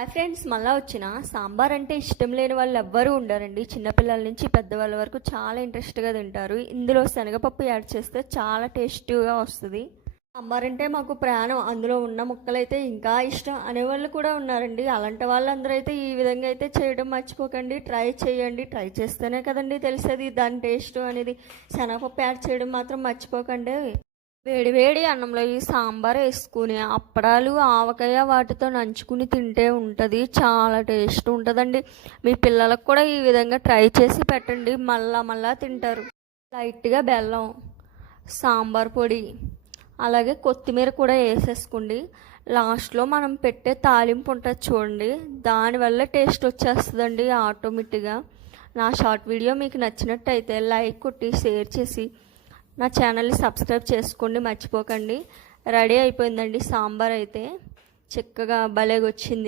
Hi friends, మళ్ళీ వచ్చిన సాంబార్ అంటే ఇష్టం లేని వాళ్ళు ఎవ్వరూ ఉండరండి. చిన్నపిల్లల నుంచి పెద్దవాళ్ళ వరకు చాలా ఇంట్రెస్ట్గా తింటారు. ఇందులో శనగపప్పు యాడ్ చేస్తే చాలా టేస్టీగా వస్తుంది. సాంబార్ అంటే మాకు ప్రాణం, అందులో ఉన్న ముక్కలైతే ఇంకా ఇష్టం అనేవాళ్ళు కూడా ఉన్నారండి. అలాంటి వాళ్ళందరూ అయితే ఈ విధంగా అయితే చేయడం మర్చిపోకండి, ట్రై చేయండి. ట్రై చేస్తేనే కదండి తెలిసేది దాని టేస్ట్ అనేది. శనగపప్పు యాడ్ చేయడం మాత్రం మర్చిపోకండి. వేడి వేడి అన్నంలో ఈ సాంబార్ వేసుకుని అప్పడాలు ఆవకాయ వాటితో నంచుకుని తింటే ఉంటుంది, చాలా టేస్ట్ ఉంటుందండి. మీ పిల్లలకు కూడా ఈ విధంగా ట్రై చేసి పెట్టండి, మళ్ళా తింటారు. లైట్గా బెల్లం, సాంబార్ పొడి, అలాగే కొత్తిమీర కూడా వేసేసుకోండి. లాస్ట్లో మనం పెట్టే తాలింపు ఉంటుంది చూడండి, దానివల్ల టేస్ట్ వచ్చేస్తుందండి ఆటోమేటిక్గా. నా షార్ట్ వీడియో మీకు నచ్చినట్టయితే లైక్ కొట్టి షేర్ చేసి నా ఛానల్ని సబ్స్క్రైబ్ చేసుకోండి మర్చిపోకండి. రెడీ అయిపోయిందండి సాంబార్ అయితే, చక్కగా భలేగా వచ్చింది.